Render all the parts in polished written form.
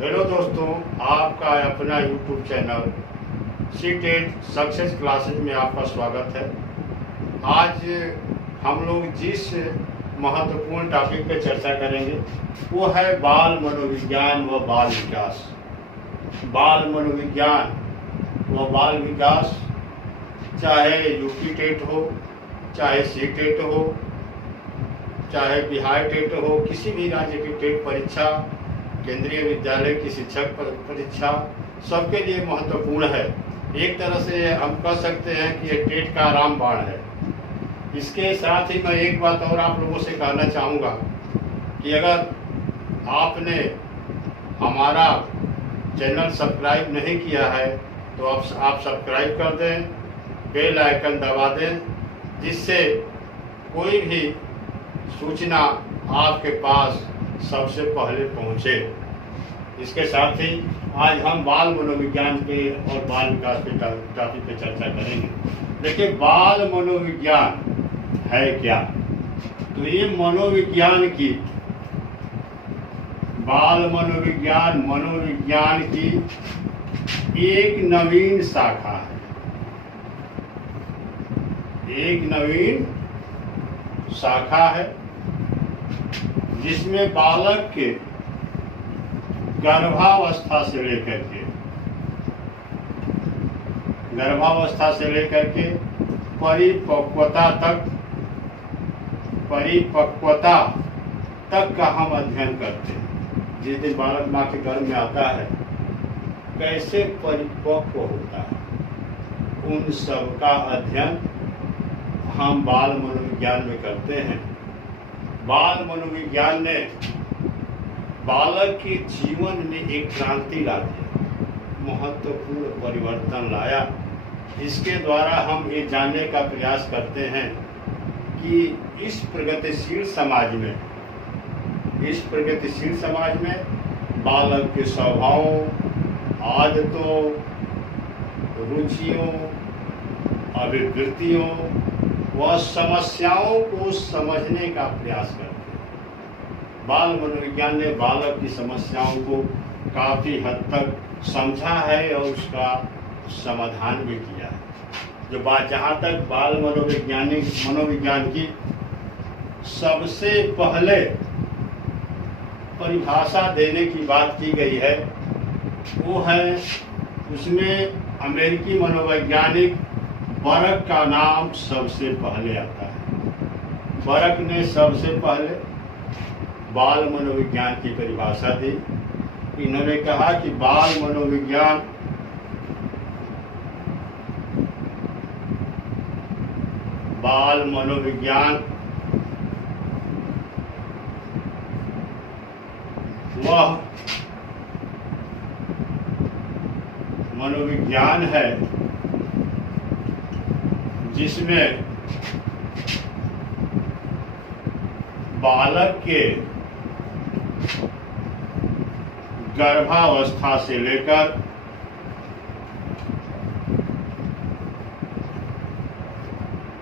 Hello दोस्तों, आपका अपना YouTube channel CTET success classes में आपका स्वागत है। आज हम लोग जिस महत्वपूर्ण टॉपिक पे चर्चा करेंगे वो है बाल मनोविज्ञान व बाल विकास। बाल मनोविज्ञान व बाल विकास, चाहे यूपी टेट हो, चाहे सी टेट हो, चाहे बिहार टेट हो, किसी भी राज्य की टेट परीक्षा, केंद्रीय विद्यालय की शिक्षक परीक्षा, सबके लिए महत्वपूर्ण है। एक तरह से हम कह सकते हैं कि ये टेट का रामबाण है। इसके साथ ही मैं एक बात और आप लोगों से कहना चाहूँगा कि अगर आपने हमारा चैनल सब्सक्राइब नहीं किया है तो आप सब्सक्राइब कर दें, बेल आइकन दबा दें, जिससे कोई भी सूचना आपके पास सबसे पहले पहुँचे। इसके साथ ही आज हम बाल मनोविज्ञान पे और बाल विकास पे टॉपिक पे चर्चा करेंगे। देखिए, बाल मनोविज्ञान है क्या? तो ये बाल मनोविज्ञान की एक नवीन शाखा है, एक नवीन शाखा है जिसमें बालक के गर्भावस्था से लेकर के परिपक्वता तक का हम अध्ययन करते हैं। जिस दिन बालक माँ के गर्भ में आता है, कैसे परिपक्व होता है, उन सब का अध्ययन हम बाल मनोविज्ञान में करते हैं। बाल मनोविज्ञान ने बालक के जीवन में एक क्रांति ला दी, महत्वपूर्ण परिवर्तन लाया। इसके द्वारा हम ये जानने का प्रयास करते हैं कि इस प्रगतिशील समाज में बालक के स्वभावों, आदतों, रुचियों, अभिवृत्तियों व समस्याओं को समझने का प्रयास करते हैं। बाल मनोविज्ञान ने बालक की समस्याओं को काफ़ी हद तक समझा है और उसका समाधान भी किया है। जहाँ तक बाल मनोविज्ञान की सबसे पहले परिभाषा देने की बात की गई है, वो है, उसमें अमेरिकी मनोवैज्ञानिक बरक का नाम सबसे पहले आता है। बरक ने सबसे पहले बाल मनोविज्ञान की परिभाषा दी। इन्होंने कहा कि बाल मनोविज्ञान वह मनोविज्ञान है जिसमें बालक के गर्भावस्था से लेकर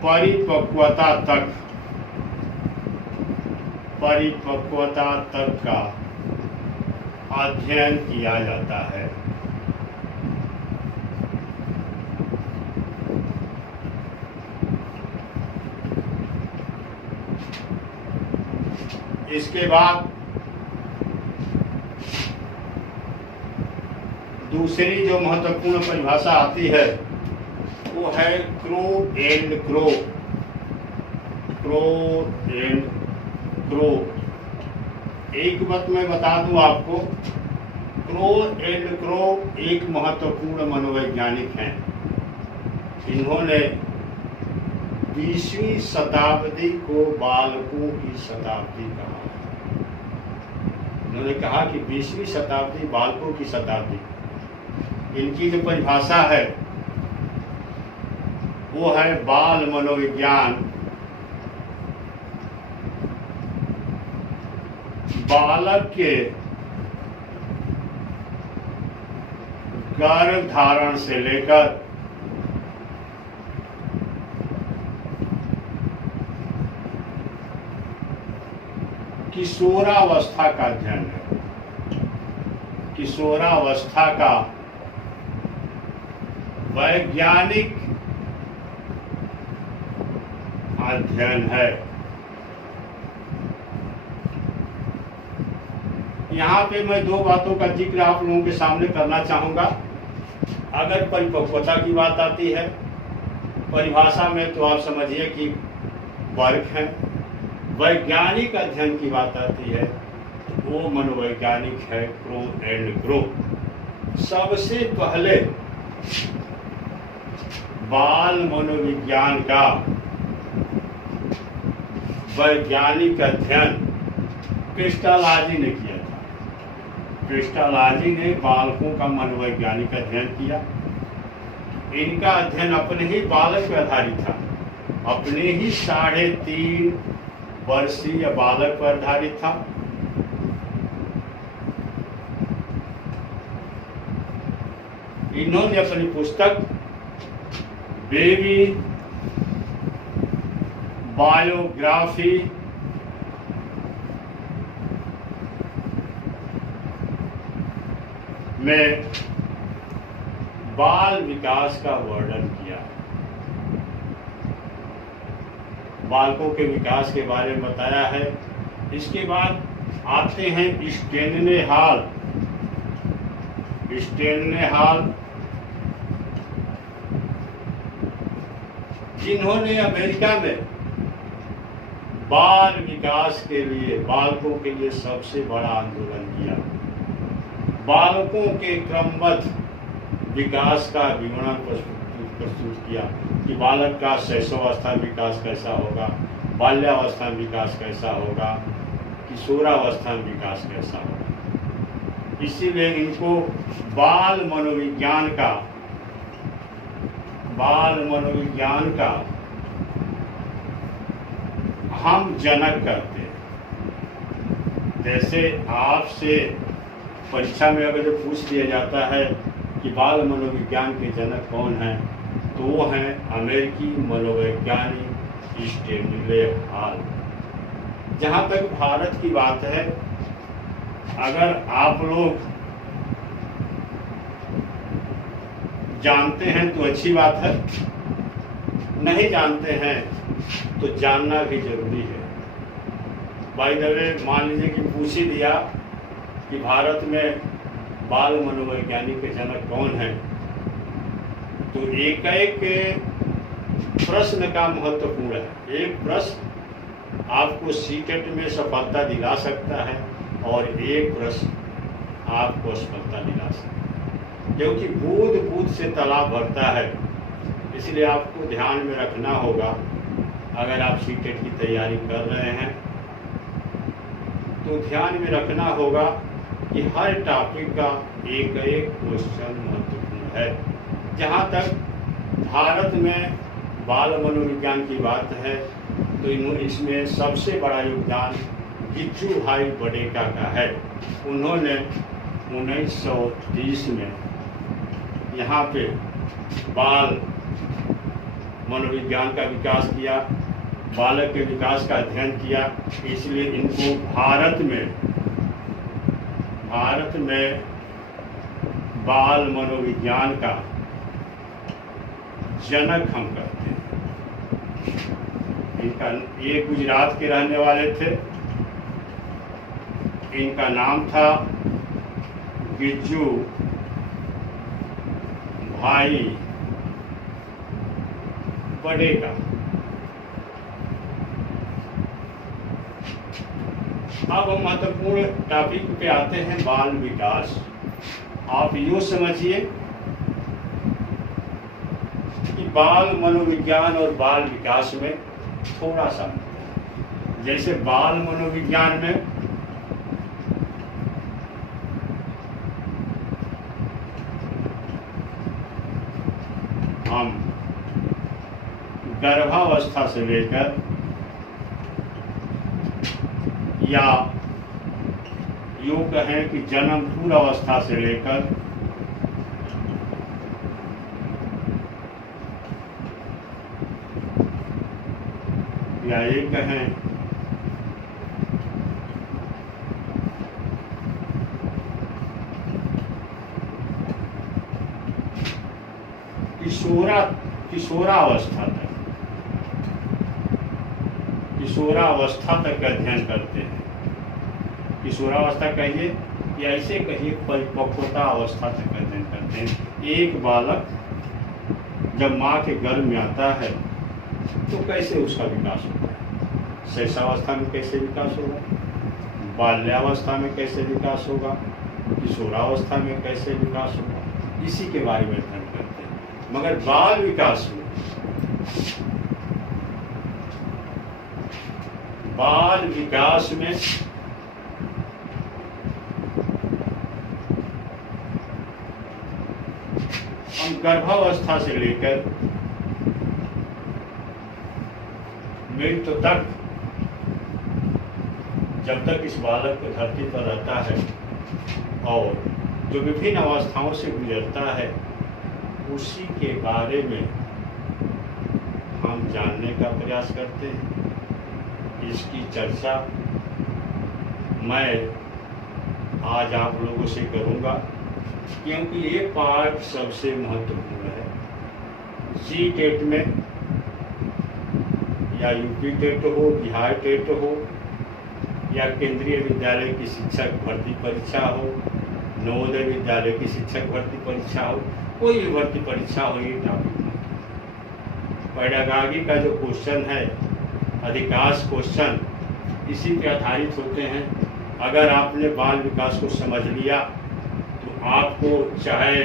परिपक्वता तक का अध्ययन किया जाता है। इसके बाद दूसरी जो महत्वपूर्ण परिभाषा आती है वो है क्रो एंड क्रो। एक बात मैं बता दूं आपको, क्रो एंड क्रो एक महत्वपूर्ण मनोवैज्ञानिक हैं। इन्होंने 20वीं शताब्दी को बालकों की शताब्दी कहा। उन्होंने कहा कि 20वीं शताब्दी बालकों की शताब्दी। इनकी जो परिभाषा है वो है बाल मनोविज्ञान बालक के गर्भ धारण से लेकर किशोरावस्था का अध्ययन है। किशोरावस्था का वैज्ञानिक अध्ययन है। यहाँ पे मैं दो बातों का जिक्र आप लोगों के सामने करना चाहूँगा। अगर परिपक्वता की बात आती है परिभाषा में तो आप समझिए कि वर्ग है। वैज्ञानिक अध्ययन की बात आती है वो मनोवैज्ञानिक है, क्रो एंड ग्रो। सबसे पहले बाल मनोविज्ञान का वैज्ञानिक अध्ययन क्रिस्टालॉजी ने किया था। क्रिस्टालॉजी ने बालकों का मनोवैज्ञानिक अध्ययन किया। इनका अध्ययन अपने ही बालक पर आधारित था, अपने ही 3.5 वर्षीय बालक पर आधारित था। इन्होंने अपनी पुस्तक बेबी बायोग्राफी में बाल विकास का वर्णन किया। बालकों के विकास के बारे में बताया है। इसके बाद आते हैं स्टेनले हॉल। जिन्होंने अमेरिका में बाल विकास के लिए, बालकों के लिए सबसे बड़ा आंदोलन किया। बालकों के क्रमबद्ध विकास का विवरण प्रस्तुत किया कि बालक का शैशवावस्था में विकास कैसा होगा, बाल्यावस्था में विकास कैसा होगा, किशोरावस्था में विकास कैसा होगा। इसीलिए इनको बाल मनोविज्ञान का हम जनक करते हैं। जैसे आपसे परीक्षा में अगर पूछ लिया जाता है कि बाल मनोविज्ञान के जनक कौन हैं, तो वो हैं अमेरिकी मनोवैज्ञानिक स्टेनले हॉल। जहाँ तक भारत की बात है, अगर आप लोग जानते हैं तो अच्छी बात है, नहीं जानते हैं तो जानना भी जरूरी है। बाय द वे, मान लीजिए कि पूछ ही दिया कि भारत में बाल मनोवैज्ञानिक के जनक कौन हैं, तो एक प्रश्न का महत्वपूर्ण है। एक प्रश्न आपको सीटेट में सफलता दिला सकता है और एक प्रश्न आपको असफलता दिला सकता है, क्योंकि बूंद से तालाब भरता है। इसलिए आपको ध्यान में रखना होगा, अगर आप सीटेट की तैयारी कर रहे हैं तो ध्यान में रखना होगा कि हर टॉपिक का एक क्वेश्चन महत्वपूर्ण है। जहाँ तक भारत में बाल मनोविज्ञान की बात है तो इसमें सबसे बड़ा योगदान गिज्जू भाई बडेका का है। उन्होंने 1930 में यहाँ पे बाल मनोविज्ञान का विकास किया, बालक के विकास का अध्ययन किया। इसलिए इनको भारत में बाल मनोविज्ञान का जनक हम कहते हैं। ये गुजरात के रहने वाले थे। इनका नाम था गिज्जू भाई बडेका। अब हम महत्वपूर्ण टॉपिक पे आते हैं, बाल विकास। आप यूँ समझिए कि बाल मनोविज्ञान और बाल विकास में थोड़ा सा, जैसे बाल मनोविज्ञान में हम गर्भावस्था से लेकर या यूँ कहें कि जन्म पूर्वावस्था से लेकर या ये कहें किशोरावस्था तक का अध्ययन करते हैं। किशोरावस्था कहिए या ऐसे कहिए परिपक्वता अवस्था तक अध्ययन करते हैं। एक बालक जब माँ के गर्भ में आता है तो कैसे उसका विकास होता है, शैशवावस्था में कैसे विकास होगा, बाल्यावस्था में कैसे विकास होगा, किशोरावस्था में कैसे विकास होगा, इसी के बारे में अध्ययन करते हैं। मगर बाल विकास में हम गर्भावस्था से लेकर मृत्यु तक, जब तक इस बालक को धरती पर रहता है और जो विभिन्न अवस्थाओं से गुजरता है, उसी के बारे में हम जानने का प्रयास करते हैं। इसकी चर्चा मैं आज आप लोगों से करूंगा, क्योंकि ये पाठ सबसे महत्वपूर्ण है। CTET में या UP टेट हो, बिहार टेट हो, या केंद्रीय विद्यालय की शिक्षक भर्ती परीक्षा हो, नवोदय विद्यालय की शिक्षक भर्ती परीक्षा हो, कोई भी भर्ती परीक्षा हो, ये टॉपिक पेडागॉजी का जो क्वेश्चन है, अधिकांश क्वेश्चन इसी पे आधारित होते हैं। अगर आपने बाल विकास को समझ लिया तो आपको चाहे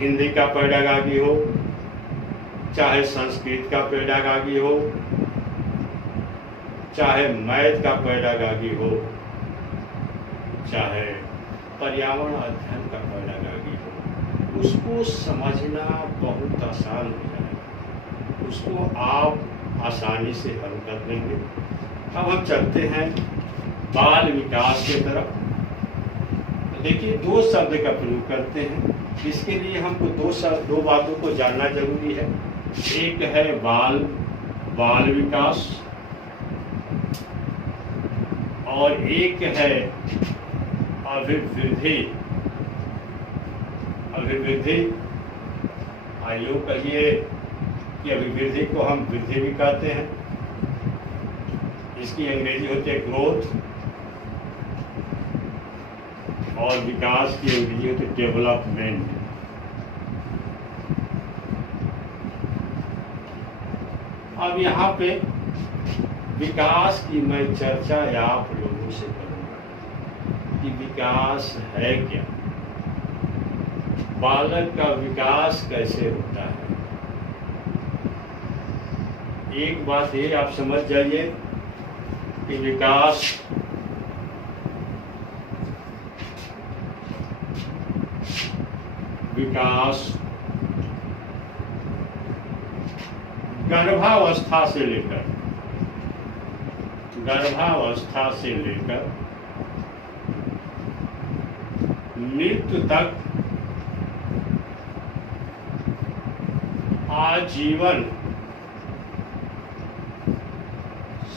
हिंदी का पेडागॉजी हो, चाहे संस्कृत का पेडागॉजी हो, चाहे मैथ का पेडागॉजी हो, चाहे पर्यावरण अध्ययन का पेडागॉजी हो, उसको समझना बहुत आसान हो जाएगा, उसको आप आसानी से हल कर लेंगे। अब हम चलते हैं बाल विकास की तरफ। देखिए, दो शब्द का प्रयोग करते हैं। इसके लिए हमको दो बातों को जानना जरूरी है। एक है बाल विकास और एक है अभिवृद्धि। आइए कहिए कि अभिवृद्धि को हम वृद्धि भी कहते हैं। इसकी अंग्रेजी होती है ग्रोथ, और विकास की अंग्रेजी होती है डेवलपमेंट। अब यहाँ पे विकास की मैं चर्चा आप लोगों से करूँगा कि विकास है क्या, बालक का विकास कैसे होता है। एक बात ये आप समझ जाइए कि विकास गर्भावस्था से लेकर मृत्यु तक आजीवन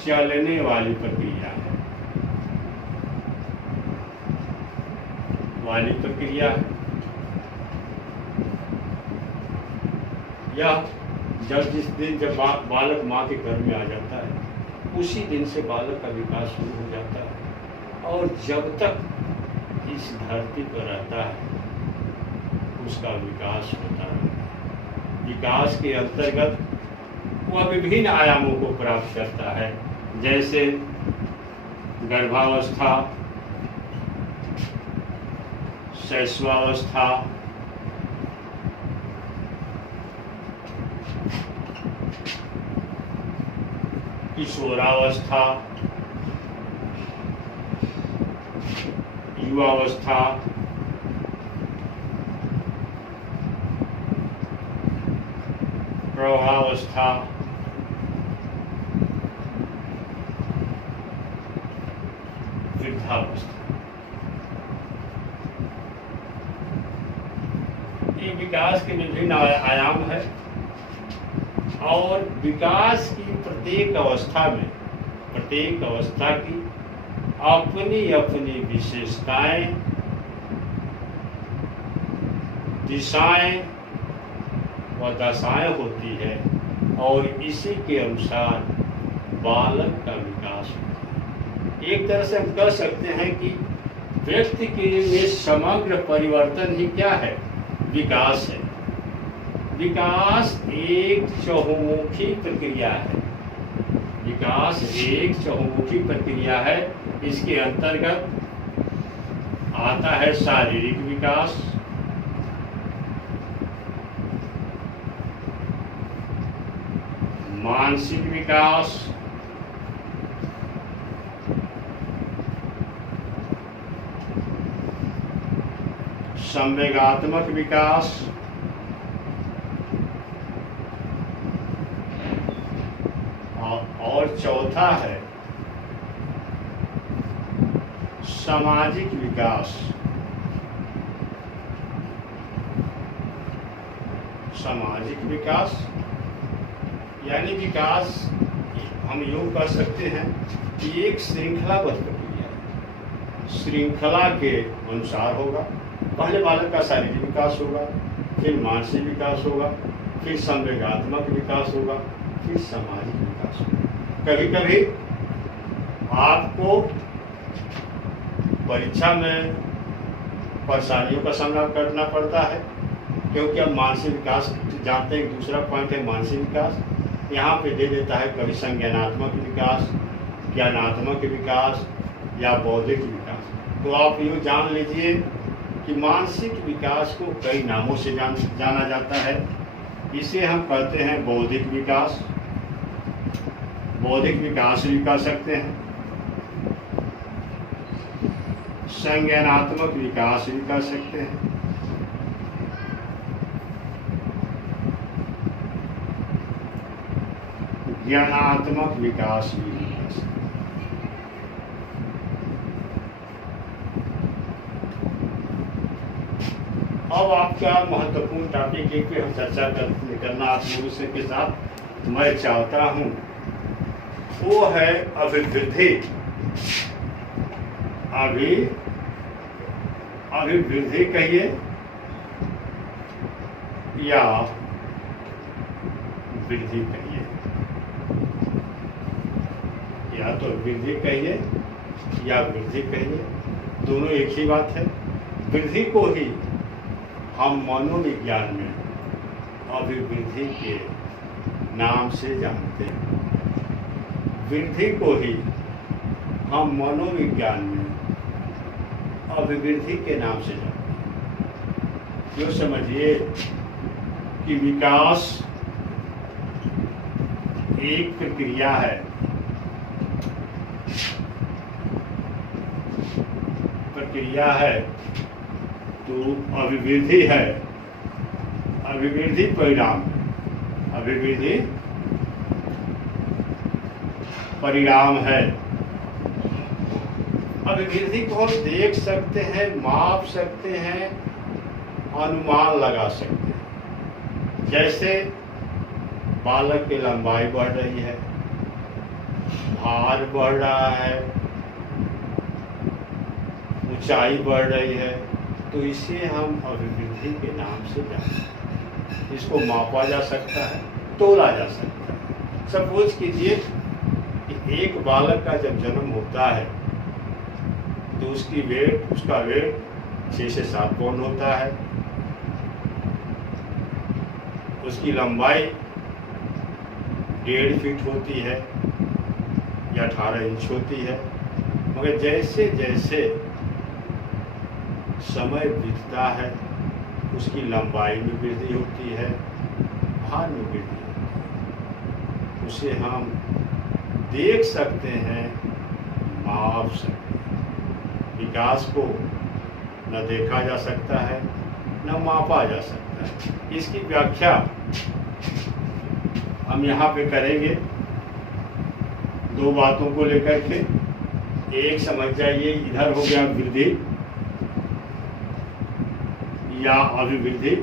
चलने वाली प्रक्रिया है। यह जब बालक माँ के घर में आ जाता है, उसी दिन से बालक का विकास शुरू हो जाता है, और जब तक इस धरती पर रहता है उसका विकास होता है। विकास के अंतर्गत वह विभिन्न आयामों को प्राप्त करता है, जैसे गर्भावस्था, शैशवावस्था, किशोरावस्था, युवावस्था, प्रौढ़ावस्था, वृद्धावस्था। ये विकास के विभिन्न आयाम है, और विकास की प्रत्येक अवस्था की अपनी अपनी विशेषताएं, दिशाएं व दशाएं होती है और इसी के अनुसार बालक का विकास होता है। एक तरह से हम कह सकते हैं कि व्यक्ति के में समग्र परिवर्तन ही क्या है? विकास है। विकास एक चहुमुखी प्रक्रिया है। विकास एक चहुमुखी प्रक्रिया है। इसके अंतर्गत आता है शारीरिक विकास, मानसिक विकास, संवेगात्मक विकास, और चौथा है सामाजिक विकास। सामाजिक विकास यानी विकास हम यूं कह सकते हैं कि एक श्रृंखलाबद्ध प्रक्रिया है। श्रृंखला के अनुसार होगा। पहले बालक का शारीरिक विकास होगा, फिर मानसिक विकास होगा, फिर संवेगात्मक विकास होगा, फिर सामाजिक विकास होगा। कभी कभी आपको परीक्षा में परेशानियों का सामना करना पड़ता है, क्योंकि अब मानसिक विकास जानते हैं। दूसरा पॉइंट है मानसिक विकास। यहाँ पे दे देता है कभी संज्ञानात्मक विकास, ज्ञानात्मक विकास या बौद्धिक विकास। तो आप यूँ जान लीजिए कि मानसिक विकास को कई नामों से जाना जाता है। इसे हम कहते हैं बौद्धिक विकास। बौद्धिक विकास भी कह सकते हैं, संज्ञानात्मक विकास भी कह सकते हैं, ज्ञानात्मक विकास भी कह सकते हैं। अब आपका महत्वपूर्ण टॉपिक एक पे हम चर्चा करना आप लोगों से के साथ मैं चाहता हूँ, वो है अभिवृद्धि। अभिवृद्धि कहिए या वृद्धि कहिए, या तो वृद्धि कहिए या वृद्धि कहिए, दोनों एक ही बात है। वृद्धि को ही हम मनोविज्ञान में अभिवृद्धि के नाम से जानते हैं। वृद्धि को ही हम मनोविज्ञान में अभिवृद्धि के नाम से जानते हैं। जो समझिए कि विकास एक प्रक्रिया है। प्रक्रिया है तो अभिवृद्धि है। अभिवृद्धि परिणाम है। अभिवृद्धि परिणाम है। अभिवृद्धि को हम देख सकते हैं, माप सकते हैं, अनुमान लगा सकते हैं। जैसे बालक की लंबाई बढ़ रही है, भार बढ़ रहा है, ऊंचाई बढ़ रही है, तो इसे हम अभिवृद्धि के नाम से जानते हैं। इसको मापा जा सकता है, तोला जा सकता है। सपोज कीजिए कि एक बालक का जब जन्म होता है तो उसका वेट 6 से 7 पाउंड होता है। उसकी लंबाई 1.5 फीट होती है या 18 इंच होती है। मगर जैसे जैसे समय बीतता है उसकी लंबाई में वृद्धि होती है, भार में वृद्धि होती है। उसे हम देख सकते हैं, माप सकते हैं। विकास को न देखा जा सकता है न मापा जा सकता है। इसकी व्याख्या हम यहाँ पे करेंगे 2 बातों को लेकर के। एक समझ जाइए, इधर हो गया वृद्धि या अभिवृद्धि,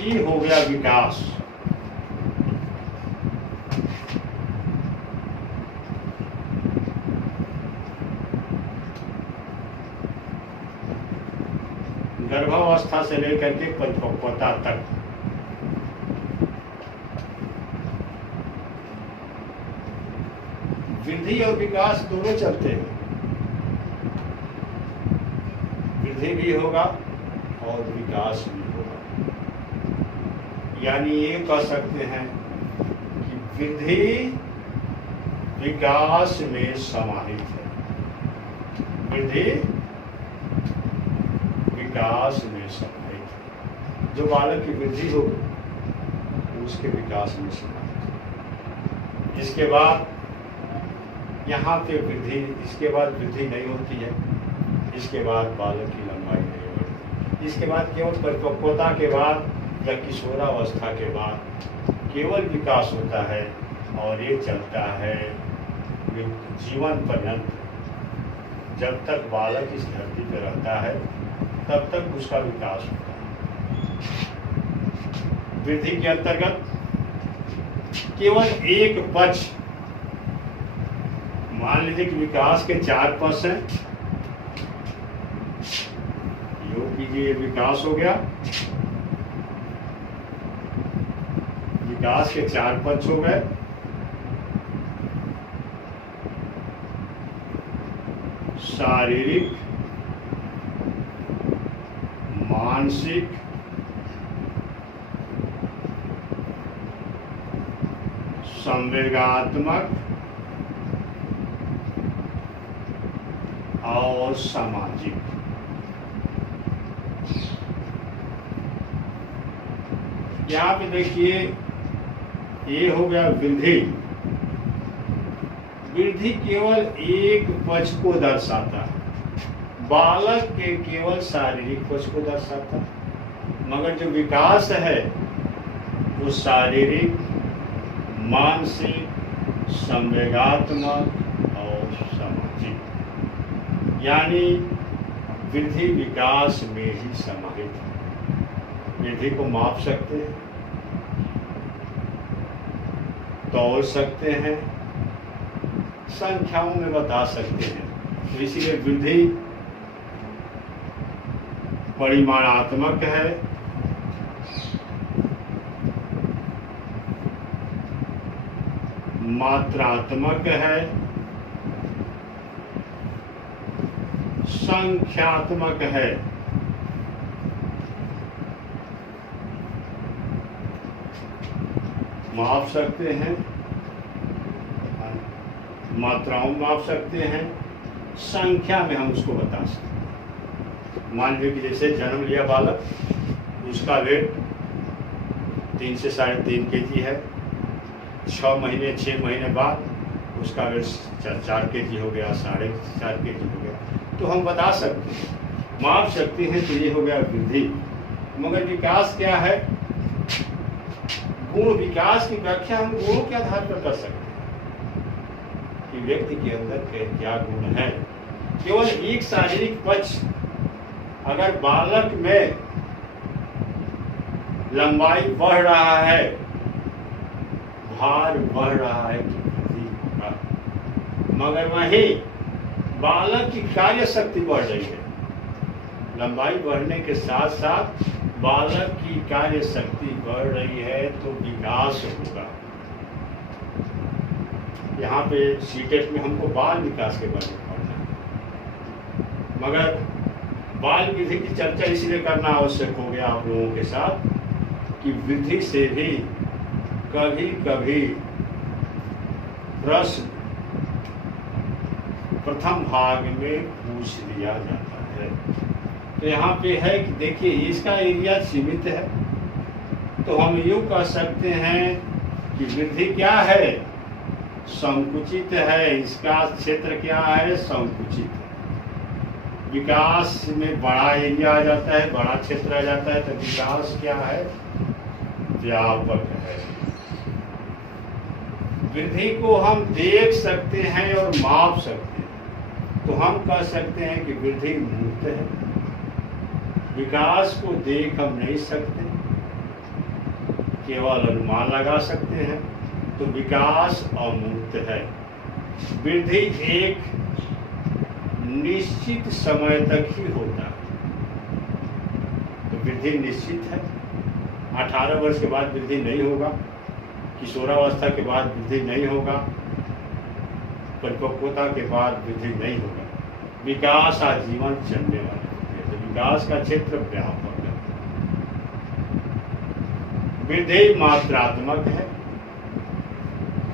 ये हो गया विकास। गर्भावस्था से लेकर के परिपक्वता तक। वृद्धि और विकास दोनों चलते हैं, वृद्धि भी होगा और विकास भी होगा। यानी ये कह सकते हैं कि वृद्धि विकास में समाहित है, वृद्धि विकास में समाहित है। जो बालक की वृद्धि होगी उसके विकास में समाहित है। इसके बाद यहाँ पे वृद्धि, इसके बाद वृद्धि नहीं होती है, इसके बाद बालक की लंबाई नहीं बढ़ती, इसके बाद केवल परिपक्वता के बाद या किशोरावस्था के बाद केवल विकास होता है। और ये चलता है जीवन पर्यंत। जब तक बालक इस धरती पर रहता है तब तक उसका विकास होता है। वृद्धि के अंतर्गत केवल एक पक्ष, मान लीजिए कि विकास के 4 पक्ष हैं, योग कीजिए, विकास हो गया, विकास के 4 पक्ष हो गए। शारीरिक, मानसिक, संवेगात्मक और सामाजिक। यहाँ पे देखिए, ये हो गया वृद्धि। वृद्धि केवल एक पक्ष को दर्शाता है, बालक के केवल शारीरिक पक्ष को दर्शाता है। मगर जो विकास है वो शारीरिक, मानसिक, संवेगात्मक और सामाजिक, यानी वृद्धि विकास में ही समाहित है। वृद्धि को माप सकते हैं, तोल सकते हैं, संख्याओं में बता सकते हैं। तो इसीलिए वृद्धि परिमाणात्मक है, मात्रात्मक है, संख्यात्मक है। माप सकते हैं, मात्राओं में माप सकते हैं, संख्या में हम उसको बता सकते हैं। मान लीजिए कि जैसे जन्म लिया बालक, उसका वेट 3 से 3.5 kg है, 6 महीने बाद उसका वेट 4 kg हो गया, 4.5 kg हो गया। तो हम बता सकते हैं, माप सकते हैं। तो ये हो गया वृद्धि। मगर विकास क्या है? गुण। विकास की व्याख्या हम गुणों के आधार पर कर सकते हैं कि व्यक्ति के अंदर क्या गुण है। केवल एक शारीरिक पक्ष, अगर बालक में लंबाई बढ़ रहा है, भार बढ़ रहा है तो वृद्धि होगा। मगर वहीं बालक की कार्य शक्ति बढ़ रही है, लंबाई बढ़ने के साथ साथ बालक की कार्य शक्ति बढ़ रही है तो विकास होगा। यहाँ पे सीटेट में हमको बाल विकास के बारे में पढ़ना है, मगर बाल वृद्धि की चर्चा इसलिए करना आवश्यक हो गया आप लोगों के साथ कि वृद्धि से भी कभी कभी प्रश्न प्रथम भाग में पूछ लिया जाता है। तो यहाँ पे है कि देखिए इसका एरिया सीमित है, तो हम यूँ कह सकते हैं कि वृद्धि क्या है? संकुचित है। इसका क्षेत्र क्या है? संकुचित है। विकास में बड़ा एरिया आ जाता है, बड़ा क्षेत्र आ जाता है, तो विकास क्या है? व्यापक है। वृद्धि को हम देख सकते हैं और माप सकते हैं, तो हम कह सकते हैं कि वृद्धि मूर्त है। विकास को देख हम नहीं सकते, केवल अनुमान लगा सकते हैं, तो विकास अमूर्त है। वृद्धि एक निश्चित समय तक ही होता है, वृद्धि निश्चित है। 18 वर्ष के बाद वृद्धि नहीं होगा, किशोरावस्था के बाद वृद्धि नहीं होगा, परिपक्वता के बाद वृद्धि नहीं होगा। विकास आजीवन चलने वाला है, तो विकास का क्षेत्र व्यापक है। वृद्धि मात्रात्मक है,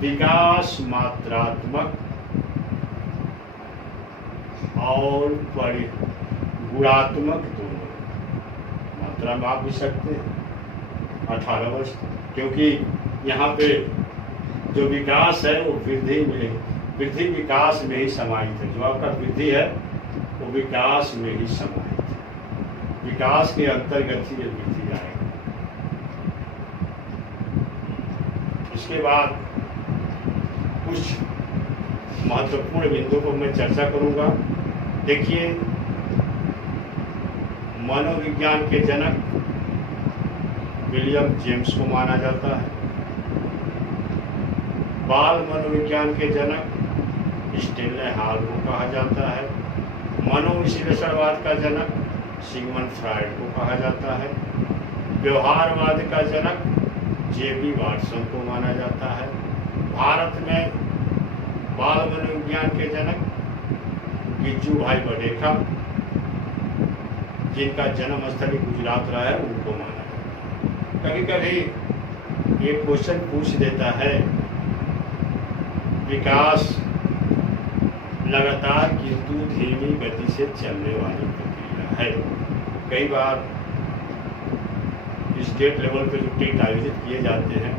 विकास मात्रात्मक और गुणात्मक दोनों। मात्रा में आप भी सकते हैं 18 वर्ष, क्योंकि यहाँ पे जो विकास है वो वृद्धि विकास में ही समाहित है। जो आपका वृद्धि है वो विकास में ही समाहित है, विकास के अंतर्गत ही ये वृद्धि आएगी। इसके बाद कुछ महत्वपूर्ण बिंदुओं पर मैं चर्चा करूंगा। देखिए, मनोविज्ञान के जनक विलियम जेम्स को माना जाता है। बाल मनोविज्ञान के जनक स्टेनले हॉल को कहा जाता है। मनोविश्लेषणवाद का जनक सिगमंड फ्रायड को कहा जाता है। व्यवहारवाद का जनक जेबी वाटसन को माना जाता है। भारत में बाल मनोविज्ञान के जनक गिज्जू भाई बडेखा, जिनका जन्म स्थली गुजरात रहा है, उनको माना जाता है। कभी कभी ये क्वेश्चन पूछ देता है, विकास लगातार किंतु धीमी गति से चलने वाली प्रक्रिया है। कई बार स्टेट लेवल पे जो टेस्ट आयोजित किए जाते हैं,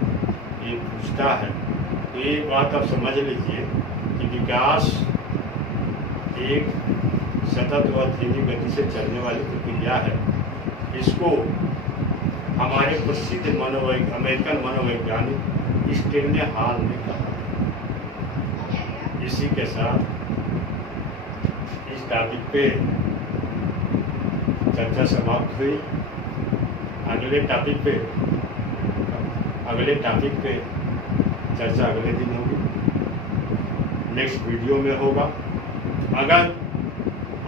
ये पूछता है। तो ये बात आप समझ लीजिए कि विकास एक सतत व धीमी गति से चलने वाली प्रक्रिया है। इसको हमारे प्रसिद्ध अमेरिकन मनोवैज्ञानिक स्टेनले हॉल ने कहा। इसी के साथ इस टॉपिक पे चर्चा समाप्त हुई। अगले टॉपिक पे चर्चा अगले दिन होगी, नेक्स्ट वीडियो में होगा। अगर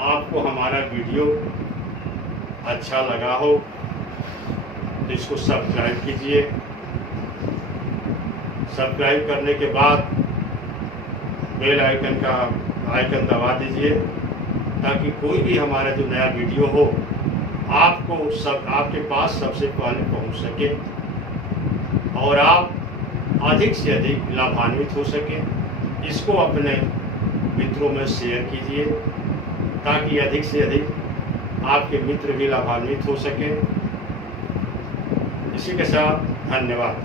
आपको हमारा वीडियो अच्छा लगा हो तो इसको सब्सक्राइब कीजिए। सब्सक्राइब करने के बाद बेल आइकन दबा दीजिए, ताकि कोई भी हमारा जो नया वीडियो हो आपके पास सबसे पहले पहुंच सके और आप अधिक से अधिक लाभान्वित हो सके। इसको अपने मित्रों में शेयर कीजिए, ताकि अधिक से अधिक आपके मित्र भी लाभान्वित हो सके। इसी के साथ धन्यवाद।